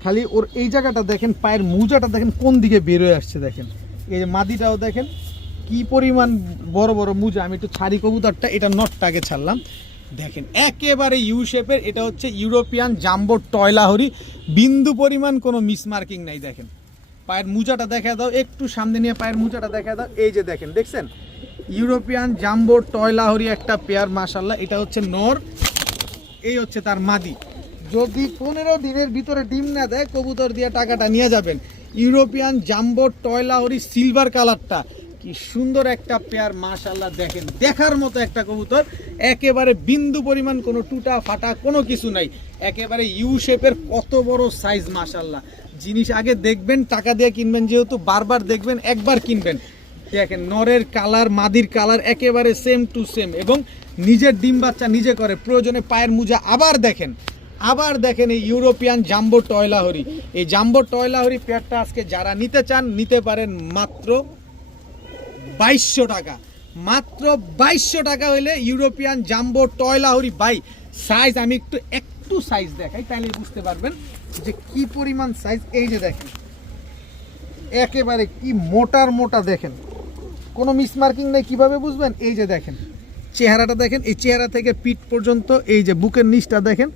খালি ওর এই জায়গাটা দেখেন, পায়ের মোজাটা দেখেন কোন দিকে বের হয়ে আসছে। দেখেন এই যে মাদিটাও দেখেন কি পরিমাণ বড় বড় মোজা। আমি একটু ছাড়ি কবুতরটা, এটা নটটা আগে ছাড়লাম। দেখেন একেবারে ইউ শেপের, এটা হচ্ছে ইউরোপিয়ান জাম্বো টয় লাহোরি, বিন্দু পরিমাণ কোনো মিসমার্কিং নাই। দেখেন পায়ের মোজাটা দেখা দাও, একটু সামনে নিয়ে পায়ের মোজাটা দেখা দাও। এই যে দেখেন, দেখছেন ইউরোপিয়ান জাম্বো টয় লাহোরি একটা পেয়ার মাশাআল্লাহ। এটা হচ্ছে নর, এই হচ্ছে তার মাদি। যদি 15 দিনের ভিতরে ডিম না দেয় কবুতর দিয়ে টাকাটা নিয়ে যাবেন। European jumbo toy Lahori silver কালারটা, কি সুন্দর একটা পেয়ার মাশাআল্লাহ। দেখেন দেখার মতো একটা কবুতর, একেবারে বিন্দু পরিমাণ কোনো টুটা ফাটা কোনো কিছু নাই, একেবারে ইউ শেপের, কত বড় সাইজ মাশাআল্লাহ। জিনিস আগে দেখবেন, টাকা দিয়ে কিনবেন যেহেতু, বারবার দেখবেন, একবার কিনবেন। দেখেন নরের কালার মাদির কালার একেবারে সেম টু সেম, এবং নিজের ডিম বাচ্চা নিজে করে, প্রয়োজনে পায়ের মোজা। আবার দেখেন আবার দেখেন এই ইউরোপিয়ান জাম্বো টয়লাহরি, এই জাম্বো টয়লাহরি পেয়ারটা আজকে যারা নিতে চান নিতে পারেন মাত্র 2200 টাকা। মাত্র 2200 টাকা হইলে ইউরোপিয়ান জাম্বো টয়লাহরি। বাই সাইজ আমি একটু সাইজ দেখাই, তাহলে বুঝতে পারবেন যে কি পরিমাণ সাইজ। এই যে দেখেন একেবারে কি মোটার মোটা, দেখেন কোনো মিসমার্কিং নেই। কিভাবে বুঝবেন? এই যে দেখেন চেহারাটা দেখেন, এই চেহারা থেকে পিঠ পর্যন্ত, এই যে বুকের নিচটা দেখেন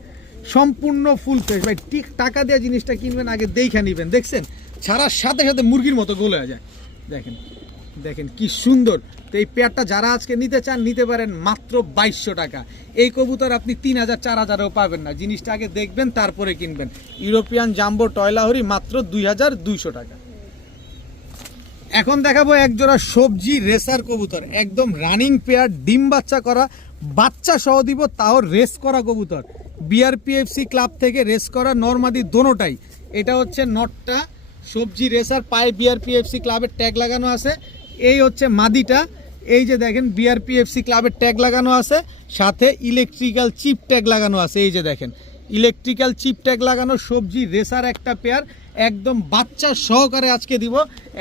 সম্পূর্ণ ফুল ফ্রেশ। ভাই ঠিক টাকা দেওয়া জিনিসটা কিনবেন আগে দেখে নিবেন। দেখছেন ছাড়ার সাথে সাথে মুরগির মতো গলে যায়। দেখেন দেখেন কি সুন্দর। তো এই পেয়ারটা যারা আজকে নিতে চান নিতে পারেন মাত্র 2200 টাকা। এই কবুতর আপনি 3000 4000এও পাবেন না, জিনিসটা আগে দেখবেন তারপরে কিনবেন। ইউরোপিয়ান জাম্বো টয়লাহরি মাত্র 2200 টাকা। এখন দেখাবো একজোড়া সবজি রেসার কবুতর, একদম রানিং পেয়ার, ডিম বাচ্চা করা, বাচ্চা সহ দিব, তাও রেস করা কবুতর। বিআরপিএফসি ক্লাব থেকে রেস করা, নরমাদি দোনোটাই। এটা হচ্ছে নটটা সবজি রেসার, পায়ে বিআরপিএফসি ক্লাবের ট্যাগ লাগানো আছে। এই হচ্ছে মাদিটা, এই যে দেখেন বিআরপিএফসি ক্লাবের ট্যাগ লাগানো আছে, সাথে ইলেকট্রিক্যাল চিপ ট্যাগ লাগানো আছে। এই যে দেখেন ইলেকট্রিক্যাল চিপ ট্যাগ লাগানো সবজি রেসার একটা পেয়ার, একদম বাচ্চা সহকারে আজকে দিব,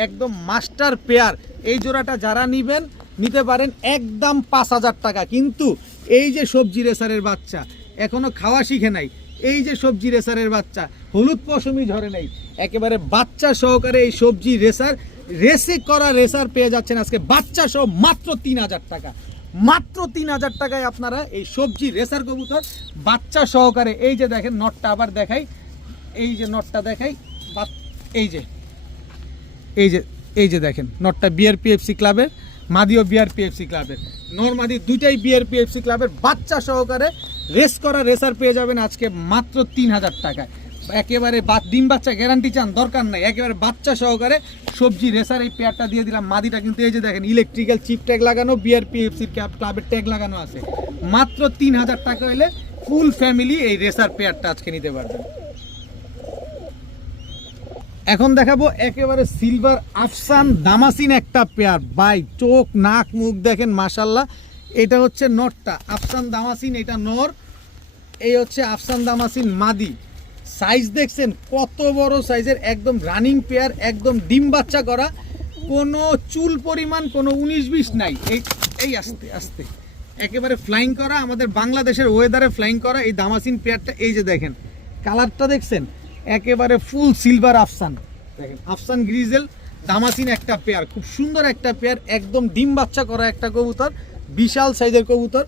একদম মাস্টার পেয়ার। এই জোড়াটা যারা নিবেন নিতে পারেন একদম 5000 টাকা। কিন্তু এই যে সবজি রেসারের বাচ্চা এখনো খাওয়া শিখে নাই, এই যে সবজি রেসারের বাচ্চা হলুদ পশমই ঝরে নেই, একেবারে বাচ্চা সহকারে এই সবজি রেসার, রেসে করা রেসার পেয়ে যাচ্ছেন আজকে বাচ্চা সহ মাত্র 3000 টাকা। মাত্র 3000 টাকায় আপনারা এই সবজি রেসার কবুতর বাচ্চা সহকারে। এই যে দেখেন নটটা আবার দেখাই, এই যে নটটা দেখাই, এই যে এই যে এই যে দেখেন নটটা বিআরপিএফসি ক্লাবের, মাদিও বিআরপিএফসি ক্লাবের, নরমাদি দুইটাই বিআরপিএফসি ক্লাবের বাচ্চা সহকারে রেস করা রেসার পেয়ে যাবেন আজকে মাত্র 3000 টাকায়। একেবারে ডিম বাচ্চা গ্যারান্টি চান দরকার নাই, একেবারে বাচ্চা সহকারে সবজি রেসার এই পেয়ারটা দিয়ে দিলাম। মাদিটা কিন্তু এই যে দেখেন ইলেকট্রিক্যাল চিপ ট্যাগ লাগানো, বিআরপিএফসি ক্লাবের ট্যাগ লাগানো আছে। মাত্র 3000 টাকা হলে ফুল ফ্যামিলি এই রেসার পেয়ারটা আজকে নিতে পারবেন। এখন দেখাবো একেবারে সিলভার আফসান দামাসিন একটা পেয়ার। বাই চোখ নাক মুখ দেখেন মাশাল্লাহ। এটা হচ্ছে নরটা আফসান দামাসিন, এটা নর। এই হচ্ছে আফসান দামাসিন মাদি। সাইজ দেখছেন কত বড় সাইজের, একদম রানিং পেয়ার, একদম ডিম বাচ্চা করা, কোনো চুল পরিমাণ কোনো 19-20 নাই। এই আস্তে আস্তে একেবারে ফ্লাইং করা, আমাদের বাংলাদেশের ওয়েদারে ফ্লাইং করা এই দামাসিন পেয়ারটা। এই যে দেখেন কালারটা দেখছেন একেবারে ফুল সিলভার আফসান, দেখেন আফসান গ্রিজেল দামাসিন একটা পেয়ার, খুব সুন্দর একটা পেয়ার, একদম ডিম বাচ্চা করা একটা কবুতর, বিশাল সাইজের কবুতর।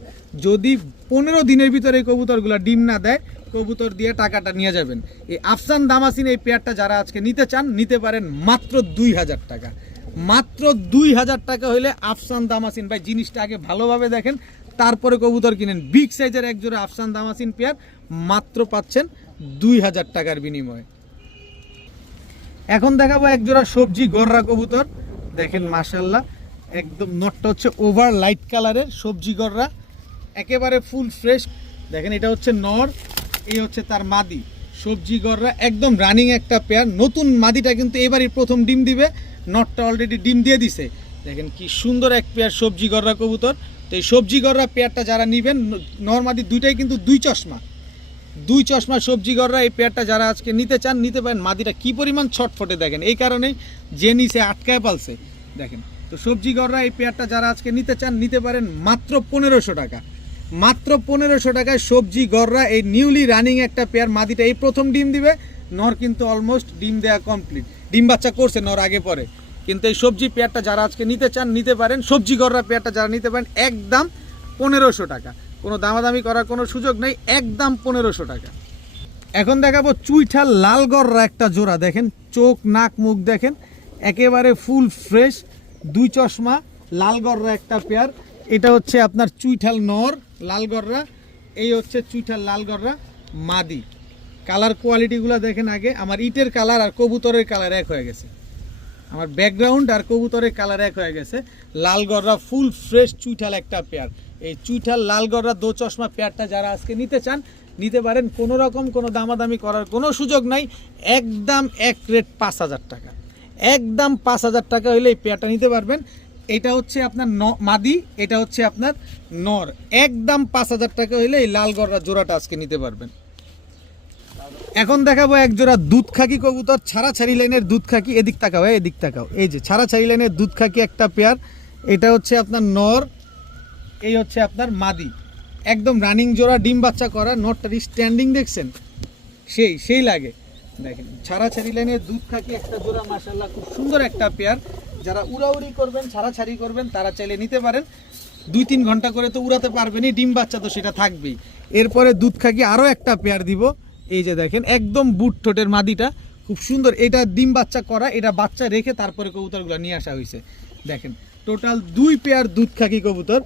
যদি 15 দিনের ভিতরে এই কবুতরগুলো ডিম না দেয় কবুতর দিয়ে টাকাটা নিয়ে যাবেন। এই আফসান দামাসিন এই পেয়ারটা যারা আজকে নিতে চান নিতে পারেন মাত্র 2000 টাকা। মাত্র 2000 টাকা হইলে আফসান দামাসিন। ভাই জিনিসটা আগে ভালোভাবে দেখেন তারপরে কবুতর কিনেন। বিগ সাইজের এক জোড়া আফসান দামাসিন পেয়ার মাত্র পাচ্ছেন 2000 টাকার বিনিময়ে। এখন দেখাবো এক জোড়া সবজি গররা কবুতর, দেখেন মাশাল্লাহ একদম নটটা হচ্ছে ওভার লাইট কালারের সবজি গররা, একেবারে ফুল ফ্রেশ। দেখেন এটা হচ্ছে নর, এই হচ্ছে তার মাদি, সবজি গররা একদম রানিং একটা পেয়ার। নতুন মাদিটা কিন্তু এবারই প্রথম ডিম দিবে, নটটা অলরেডি ডিম দিয়ে দিছে। দেখেন কি সুন্দর এক পেয়ার সবজি গররা কবুতর। তো এই সবজি গররা পেয়ারটা যারা নিবেন, নর মাদি দুইটাই কিন্তু দুই চশমা সবজি গররা এই পেয়ারটা যারা আজকে নিতে চান নিতে পারেন। মাদিটা কি পরিমাণ ছটফটে দেখেন, এই কারণে যে নিচে আটকায় পালছে দেখেন। তো সবজি গররা এই পেয়ারটা যারা আজকে নিতে চান নিতে পারেন মাত্র 1500 টাকা। মাত্র 1500 টাকায় সবজি গররা এই নিউলি রানিং একটা পেয়ার। মাদিটা এই প্রথম ডিম দিবে, নর কিন্তু অলমোস্ট ডিম দেওয়া কমপ্লিট, ডিম বাচ্চা করছে নর আগে পরে। কিন্তু এই সবজি পেয়ারটা যারা আজকে নিতে চান নিতে পারেন, সবজি গররা পেয়ারটা যারা নিতে পারেন একদম 1500 টাকা, কোনো দামাদামি করার কোনো সুযোগ নেই, একদম 1500 টাকা। এখন দেখাবো চুইঠাল লাল গররা একটা জোড়া, দেখেন চোখ নাক মুখ দেখেন একেবারে ফুল ফ্রেশ, দুই চশমা লাল গররা একটা পেয়ার। এটা হচ্ছে আপনার চুইঠাল নর লাল গররা, এই হচ্ছে চুইঠাল লাল গররা মাদি। কালার কোয়ালিটিগুলো দেখেন আগে, আমার ইটের কালার আর কবুতরের কালার এক হয়ে গেছে, আমার ব্যাকগ্রাউন্ড আর কবুতরের কালার এক হয়ে গেছে। লাল গররা ফুল ফ্রেশ চুইঠাল একটা পেয়ার। এই চুইঠাল লাল গররা দো চশমা পেয়ারটা যারা আজকে নিতে চান নিতে পারেন, কোনো রকম কোনো দামাদামি করার কোনো সুযোগ নাই, একদম এক রেট 5000 টাকা। একদম 5000 টাকা হইলে এই পেয়ারটা নিতে পারবেন। এটা হচ্ছে আপনার মাদি, এটা হচ্ছে আপনার নর, একদম 5000 টাকা হইলে এই লাল গররা জোড়াটা আজকে নিতে পারবেন। এখন দেখাবো এক জোড়া দুধ খাকি কবুতর, ছাড়া ছাড়ি লাইনের দুধ খাকি। এদিক তাকাও, এদিক তাকাও, এই যে ছাড়া ছাড়ি লাইনের দুধ খাকি একটা পেয়ার। এটা হচ্ছে আপনার নর, এই হচ্ছে আপনার মাদি, একদম রানিং জোড়া, ডিম বাচ্চা করা। নরটার স্ট্যান্ডিং দেখছেন, সেই লাগে। দেখেন ছাড়া ছাড়ি লাইনের দুধ খাকি একটা জোড়া, মাশাআল্লাহ খুব সুন্দর একটা পেয়ার। যারা উড়াউড়ি করবেন, ছাড়া ছাড়ি করবেন, তারা চাইলে নিতে পারেন। 2-3 ঘন্টা করে তো উড়াতে পারবেনই, ডিম বাচ্চা তো সেটা থাকবেই। এরপরে দুধ খাকি আরও একটা পেয়ার দিব। এই যে দেখেন একদম বুট ঠোঁটের মাদিটা, খুব সুন্দর। এটা ডিম বাচ্চা করা, এটা বাচ্চা রেখে তারপরে কবুতরগুলো নিয়ে আসা হয়েছে। দেখেন টোটাল 2 পেয়ার দুধ খাকি কবুতর।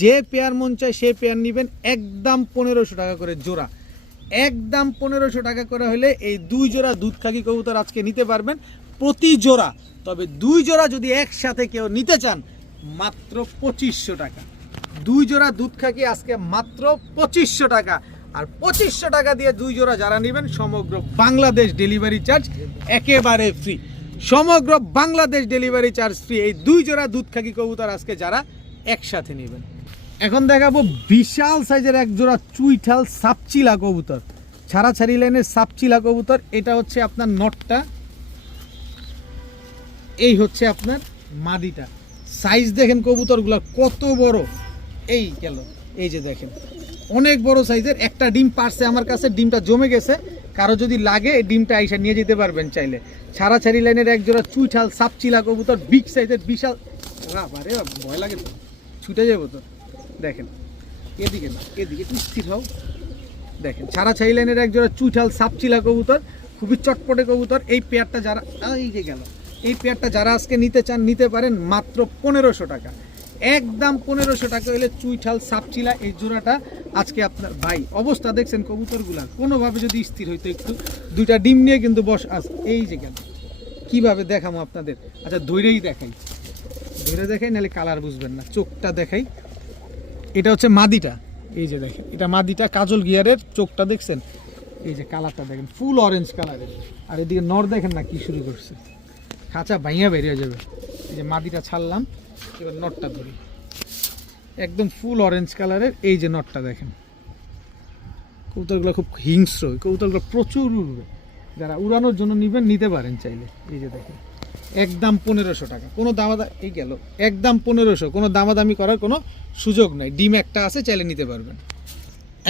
যে পেয়ার মন চায় সে পেয়ার নেবেন, একদম 1500 টাকা করে জোড়া, একদম 1500 টাকা করে হলে এই 2 জোড়া দুধ খাকি কবুতর আজকে নিতে পারবেন প্রতি জোড়া। তবে 2 জোড়া যদি একসাথে কেউ নিতে চান, মাত্র 2500 টাকা। 2 জোড়া দুধ খাকি আজকে মাত্র 2500 টাকা। আর 2500 টাকা দিয়ে 2 জোড়া যারা নেবেন, সমগ্র বাংলাদেশ ডেলিভারি চার্জ একেবারে ফ্রি। সমগ্র বাংলাদেশ ডেলিভারি চার্জ ফ্রি এই 2 জোড়া দুধ খাকি কবুতর আজকে যারা একসাথে নেবেন। এখন দেখাবো বিশাল সাইজের এক জোড়া চুইঠাল সাপচিলা কবুতর, ছাড়া ছাড়ি লাইনের সাপচিলা কবুতর। এটা হচ্ছে আপনার নটটা, এই হচ্ছে আপনার মাদিটা। সাইজ দেখেন কবুতরগুলো কত বড়, এই গেল, এই যে দেখেন অনেক বড় সাইজের। একটা ডিম পারছে আমার কাছে, ডিমটা জমে গেছে, কারো যদি লাগে এই ডিমটা আইসা নিয়ে যেতে পারবেন চাইলে। ছাড়া ছাড়ি লাইনের এক জোড়া চুইঠাল সাপচিলা কবুতর, বিগ সাইজের, বিশাল। বাবারে ভয় লাগে তো, ছুটে যাবো তো। দেখেন এদিকে না, এদিকে একটু স্থির হও। দেখেন ছাড়া ছাড়ি লাইনের এক জোড়া চুইঠাল সাপচিলা কবুতর, খুবই চটপটে কবুতর। এই পেয়ারটা যারা, এই যে গেল, এই পেয়ারটা যারা আজকে নিতে চান নিতে পারেন মাত্র 1500 টাকা, একদম 1500 টাকা হলে চুইঠাল সাপচিলা এই জোড়াটা আজকে আপনার। ভাই অবস্থা দেখছেন কবুতরগুলার, কোনোভাবে যদি স্থির হইতো একটু, 2টা ডিম নিয়ে কিন্তু বস আস। এই যে গেল, কিভাবে দেখাবো আপনাদের? আচ্ছা ধৈরেই দেখাই, ধরে দেখাই, নাহলে কালার বুঝবেন না। চোখটা দেখাই, এটা হচ্ছে মাদিটা, এই যে দেখেন এটা মাদিটা, কাজল গিয়ারের। চোখটা দেখছেন, এই যে কালারটা দেখেন ফুল অরেঞ্জ কালারের। আর এদিকে নর দেখেন না কি শুরু করছে, খাঁচা ভাইয়া বেরিয়ে যাবে। এই যে মাদিটা ছাড়লাম, এবার নটটা ধরি, একদম ফুল অরেঞ্জ কালারের। এই যে নটটা দেখেন, কবুতরগুলো খুব হিংস্র, কবুতরগুলো প্রচুর উড়বে। যারা উড়ানোর জন্য নেবেন নিতে পারেন চাইলে। এই যে দেখেন একদম 1500 টাকা, কোনো দামাদামি, এই গেল একদম 1500, কোনো দামাদামি করার কোনো সুযোগ নাই। ডিম একটা আছে, চাইলে নিতে পারবেন।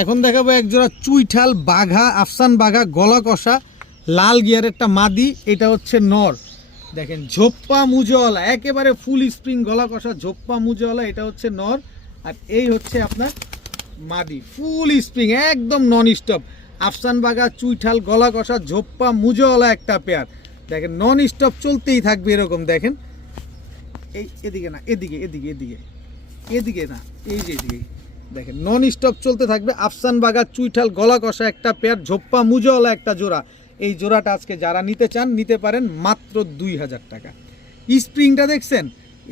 এখন দেখাবো এক জোড়া চুইঠাল বাঘা, আফসান বাঘা, গলা কষা, লাল গিয়ারের একটা মাদি। এটা হচ্ছে নর, দেখেন ঝোপ্পা মুজওয়ালা, একেবারে ফুল স্প্রিং গলা কষা, ঝোপ্পা মুজওয়ালা। এটা হচ্ছে নর, আর এই হচ্ছে আপনার মাদি, ফুল স্প্রিং একদম নন স্টপ। আফসান বাঘা, চুইঠাল, গলা কষা, ঝোপ্পা মুজওয়ালা একটা পেয়ার। দেখেন নন স্টপ চলতেই থাকবে এরকম। দেখেন এই এদিকে না, এদিকে এদিকে এদিকে এদিকে না, এই যে এদিকে দেখেন নন স্টপ চলতে থাকবে। আফসান বাঘা, চুইঠাল, গলা কষা একটা পেয়ার, ঝোপ্পা মুজওয়ালা একটা জোড়া। এই জোড়াটা আজকে যারা নিতে চান নিতে পারেন মাত্র 2000 টাকা। স্প্রিংটা দেখছেন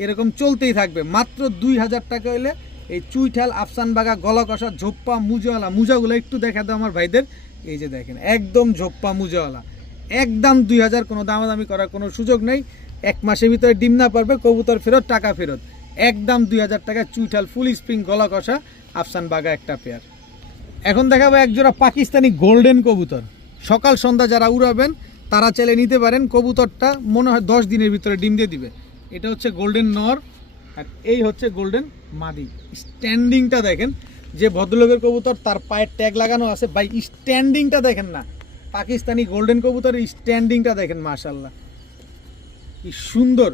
এরকম চলতেই থাকবে, মাত্র 2000 টাকা হলে এই চুইঠাল, আফসান বাঘা, গলা কষা, ঝোপ্পা মুজওয়ালা। মুজাগুলো একটু দেখা দাও আমার ভাইদের, এই যে দেখেন একদম ঝোপ্পা মুজাওয়ালা, একদম 2000, কোনো দামাদামি করার কোনো সুযোগ নেই। 1 মাসের ভিতরে ডিম না পারবে, কবুতর ফেরত, টাকা ফেরত, একদম 2000 টাকা। চুইঠাল, ফুল স্প্রিং, গলা কষা, আফসান বাঘা একটা পেয়ার। এখন দেখাবো এক জোড়া পাকিস্তানি গোল্ডেন কবুতর, সকাল সন্ধ্যা যারা উড়াবেন তারা চাইলে নিতে পারেন। কবুতরটা মনে হয় 10 দিনের ভিতরে ডিম দিয়ে দিবে। এটা হচ্ছে গোল্ডেন নর, আর এই হচ্ছে গোল্ডেন মাদি। স্ট্যান্ডিংটা দেখেন, যে ভদ্রলোকের কবুতর তার পায়ের ট্যাগ লাগানো আছে, ভাই স্ট্যান্ডিংটা দেখেন না, পাকিস্তানি গোল্ডেন কবুতরের স্ট্যান্ডিংটা দেখেন, মাশাআল্লাহ কি সুন্দর।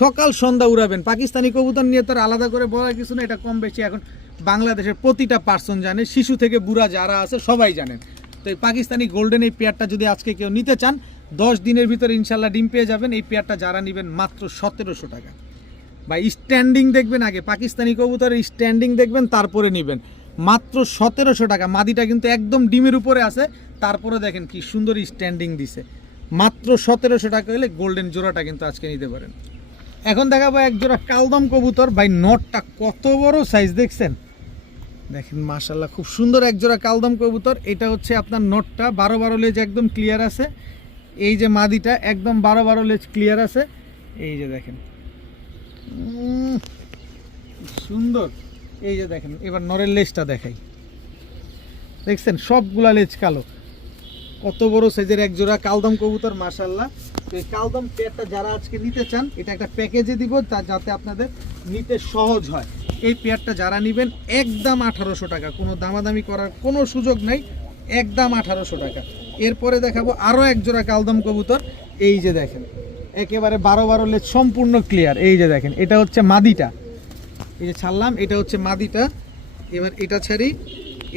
সকাল সন্ধ্যা উড়াবেন। পাকিস্তানি কবুতর নিয়ে তার আলাদা করে বলার কিছু না, এটা কম বেশি এখন বাংলাদেশের প্রতিটা পার্সন জানে, শিশু থেকে বুড়া যারা আছে সবাই জানেন। তো এই পাকিস্তানি গোল্ডেন এই পেয়ারটা যদি আজকে কেউ নিতে চান, 10 দিনের ভিতরে ইনশাল্লাহ ডিম পেয়ে যাবেন। এই পেয়ারটা যারা নেবেন মাত্র 1700 টাকা। বা স্ট্যান্ডিং দেখবেন আগে, পাকিস্তানি কবুতরের স্ট্যান্ডিং দেখবেন তারপরে নেবেন, মাত্র 1700 টাকা। মাদিটা কিন্তু একদম ডিমের উপরে আছে, তারপরে দেখেন কি সুন্দর স্ট্যান্ডিং দিছে। মাত্র 1700 টাকা হলে গোল্ডেন জোড়াটা কিন্তু আজকে নিতে পারেন। এখন দেখাবো এক জোড়া কালদম কবুতর, ভাই নটটা কত বড় সাইজ দেখছেন, দেখেন মাশাআল্লাহ খুব সুন্দর এক জোড়া কালদম কবুতর। এটা হচ্ছে আপনার নটটা, 12 লেজ একদম ক্লিয়ার আছে। এই যে মাদিটা একদম 12 লেজ ক্লিয়ার আছে। এই যে দেখেন সুন্দর, এই যে দেখেন। এবার নরের লেজটা দেখাই, দেখছেন সবগুলা লেজ কালো, কত বড় সাইজের এক জোড়া কালদম কবুতর মাশাআল্লাহ। তো এই কালদম পেয়ারটা যারা আজকে নিতে চান এটা একটা প্যাকেজে দিব, যাতে আপনাদের নিতে সহজ হয়। এই পেয়ারটা যারা নেবেন একদম 1800 টাকা, কোনো দামাদামি করার কোনো সুযোগ নাই, একদম 1800 টাকা। এরপরে দেখাবো আরও এক জোড়া কালদম কবুতর। এই যে দেখেন একেবারে 12 লেজ সম্পূর্ণ ক্লিয়ার। এই যে দেখেন এটা হচ্ছে মাদিটা, এই যে ছাড়লাম এটা হচ্ছে মাদিটা। এবার এটা ছাড়ি,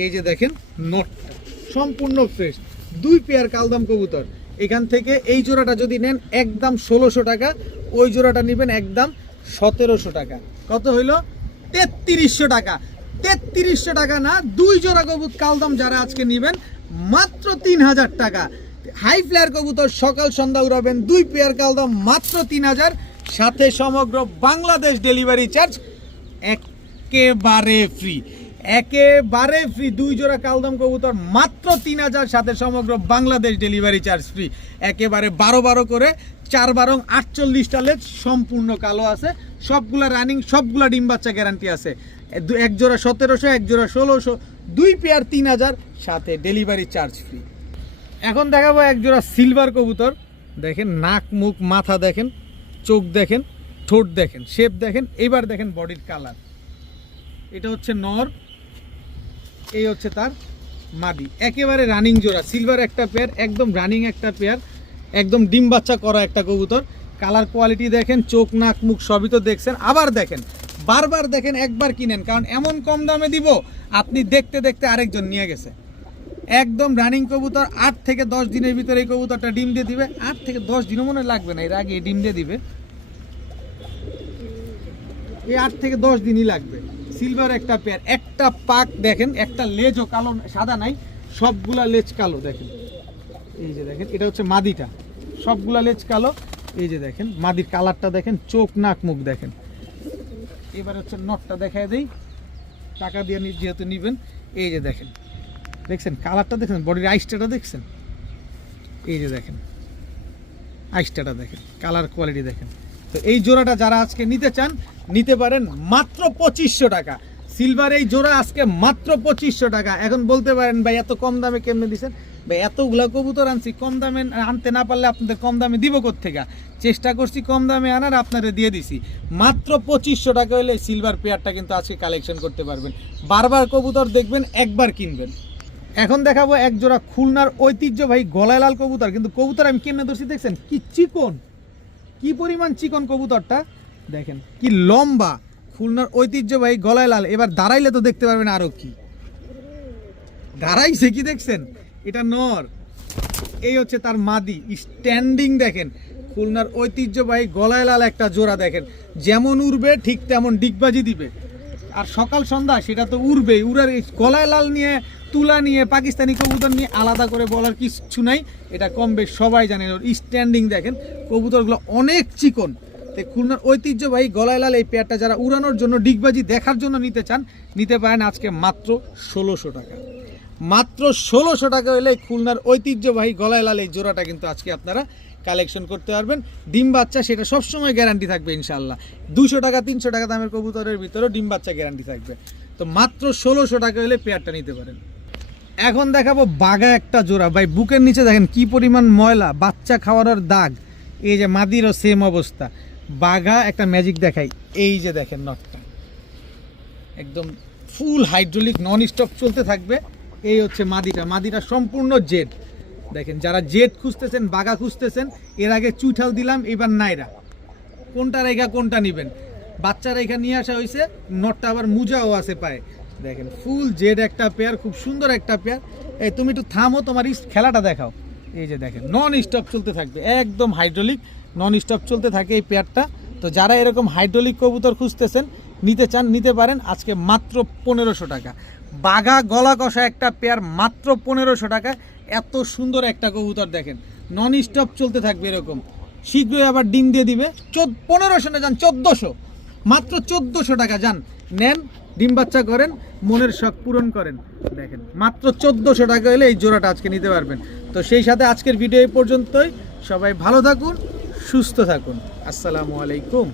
এই যে দেখেন নটটা সম্পূর্ণ ফ্রেশ। 2 পেয়ার কালদম কবুতর। এখান থেকে এই জোড়াটা যদি নেন একদম 1600 টাকা, ওই জোড়াটা নেবেন একদম 1700 টাকা। কত হইল? 3300 টাকা। 3300 টাকা না, 2 জোড়া কবুতর কালদম যারা আজকে নেবেন মাত্র 3000 টাকা। হাই ফ্লায়ার কবুতর সকাল সন্ধ্যা উড়াবেন, 2 পেয়ার কালদম মাত্র 3000, সাথে সমগ্র বাংলাদেশ ডেলিভারি চার্জ একেবারে ফ্রি, একেবারে ফ্রি। 2 জোড়া কালদম কবুতর মাত্র 3000, সাথে সমগ্র বাংলাদেশ ডেলিভারি চার্জ ফ্রি। একেবারে 12 করে 4 12 48টা লেজ সম্পূর্ণ কালো আছে, সবগুলা রানিং, সবগুলা ডিম বাচ্চা গ্যারান্টি আছে। এক জোড়া 1700, এক জোড়া 1600, 2 পেয়ার 3000, সাথে ডেলিভারি চার্জ ফ্রি। এখন দেখাবো এক জোড়া সিলভার কবুতর। দেখেন নাক মুখ মাথা দেখেন, চোখ দেখেন, ঠোঁট দেখেন, শেপ দেখেন, এবার দেখেন বডির কালার। এটা হচ্ছে নর, এই হচ্ছে তার মাদি। একেবারে রানিং জোড়া, সিলভার একটা পেয়ার, একদম রানিং একটা পেয়ার, একদম ডিম বাচ্চা করা একটা কবুতর। কালার কোয়ালিটি দেখেন, চোখ নাক মুখ সবই তো দেখছেন। আবার দেখেন, বারবার দেখেন, একবার কিনেন, কারণ এমন কম দামে দিব আপনি দেখতে দেখতে আরেকজন নিয়ে গেছে। একদম রানিং কবুতর, 8 থেকে 10 দিনের ভিতরে এই কবুতরটা ডিম দিয়ে দিবে। 8 থেকে 10 দিনও মনে লাগবে না, এর আগে ডিম দিয়ে দিবে। এই 8 থেকে 10 দিনই লাগবে। সিলভার একটা পেয়ার, একটা পাক দেখেন, একটা লেজও কালো সাদা নাই, সবগুলা লেজ কালো দেখেন। এই যে দেখেন এটা হচ্ছে মাদিটা, সবগুলা লেজ কালো। এই যে দেখেন মাদির কালারটা দেখেন, চোখ নাক মুখ দেখেন। এবার হচ্ছে নটটা দেখায় দেই, টাকা দিয়ে যেহেতু নিবেন। এই যে দেখেন, দেখছেন কালারটা দেখছেন, বডির আইসটা দেখছেন। এই যে দেখেন আইসটা দেখেন, কালার কোয়ালিটি দেখেন। তো এই জোড়াটা যারা আজকে নিতে চান নিতে পারেন মাত্র 2500 টাকা। সিলভার এই জোড়া আজকে মাত্র 2500 টাকা। এখন বলতে পারেন ভাই এত কম দামে কেমনে দিচ্ছেন? ভাই এতগুলা কবুতর আনছি, কম দামে আনতে না পারলে আপনাদের কম দামে দিব কোত্থেকে? চেষ্টা করছি কম দামে আনার, আপনাদের দিয়ে দিছি। মাত্র 2500 টাকা হলে সিলভার পেয়ারটা কিন্তু আজকে কালেকশন করতে পারবেন। বারবার কবুতর দেখবেন, একবার কিনবেন। এখন দেখাবো এক জোড়া খুলনার ঐতিহ্যবাহী গলায় লাল কবুতর। কিন্তু কবুতর আমি কেমনে ধরছি দেখছেন, কি চিকন, কি পরিমাণ চিকন কবুতরটা দেখেন, কি লম্বা। খুলনার ঐতিহ্যবাহী গলায় লাল। এবার দাঁড়াইলে তো দেখতে পারবেন আরো কি দাঁড়াইছে, কি দেখছেন? এটা নর, এই হচ্ছে তার মাদি। স্ট্যান্ডিং দেখেন, খুলনার ঐতিহ্যবাহী গলায় লাল একটা জোড়া দেখেন, যেমন উড়বে ঠিক তেমন ডিগবাজি দিবে। আর সকাল সন্ধ্যা সেটা তো উড়বেই। উড়ার গলায় লাল নিয়ে, তুলা নিয়ে, পাকিস্তানি কবুতর নিয়ে আলাদা করে বলার কিছু নাই, এটা কম বেশ সবাই জানেন। স্ট্যান্ডিং দেখেন, কবুতরগুলো অনেক চিকন। তো খুলনার ঐতিহ্যবাহী গলায় লাল এই পেয়ারটা যারা উড়ানোর জন্য, ডিগবাজি দেখার জন্য নিতে চান নিতে পারেন আজকে মাত্র 1600 টাকা। মাত্র 1600 টাকা হলে খুলনার ঐতিহ্যবাহী গলায় লাল এই জোড়াটা কিন্তু আজকে আপনারা কালেকশন করতে পারবেন। ডিম বাচ্চা সেটা সবসময় গ্যারান্টি থাকবে ইনশাল্লাহ। 200 টাকা 300 টাকা দামের কবুতরের ভিতরেও ডিম বাচ্চা গ্যারান্টি থাকবে। তো মাত্র 1600 টাকা হলে পেয়ারটা নিতে পারেন। এখন দেখাবো বাঘা একটা জোড়া। ভাই বুকের নিচে দেখেন কি পরিমাণ ময়লা, বাচ্চা খাওয়ানোর দাগ। এই যে মাদিরও সেম অবস্থা। বাঘা একটা ম্যাজিক দেখাই, এই যে দেখেন নটটা একদম ফুল হাইড্রোলিক নন স্টপ চলতে থাকবে। এই হচ্ছে মাদিটা, মাদিটা সম্পূর্ণ জেড দেখেন। যারা জেড খুঁজতেছেন, বাঘা খুঁজতেছেন, এর আগে চুইঠাল দিলাম, এবার নাইরা, কোনটা রেখা কোনটা নেবেন। বাচ্চা রেখা নিয়ে আসা হয়েছে, নটটা আবার মুজাও আছে পায়ে। দেখেন ফুল জেড একটা পেয়ার, খুব সুন্দর একটা পেয়ার। এই তুমি একটু থামো, তোমার খেলাটা দেখাও। এই যে দেখেন নন স্টপ চলতে থাকবে, একদম হাইড্রোলিক নন স্টপ চলতে থাকে এই পেয়ারটা। তো যারা এরকম হাইড্রোলিক কবুতর খুঁজতেছেন, নিতে চান নিতে পারেন আজকে মাত্র 1500 টাকা। বাঘা গলা কষা একটা পেয়ার মাত্র 1500 টাকা। এত সুন্দর একটা কবুতর দেখেন, নন স্টপ চলতে থাকবে এরকম। শীঘ্রই আবার ডিম দিয়ে দিবে। 1500 না যান 1400, মাত্র 1400 টাকা। যান নেন, ডিম বাচ্চা করেন, মনের শখ পূরণ করেন। দেখেন মাত্র 1400 টাকা হলে এই জোড়াটা আজকে নিতে পারবেন। তো সেই সাথে আজকের ভিডিও এই পর্যন্তই। সবাই ভালো থাকুন, সুস্থ থাকুন। আসসালামু আলাইকুম।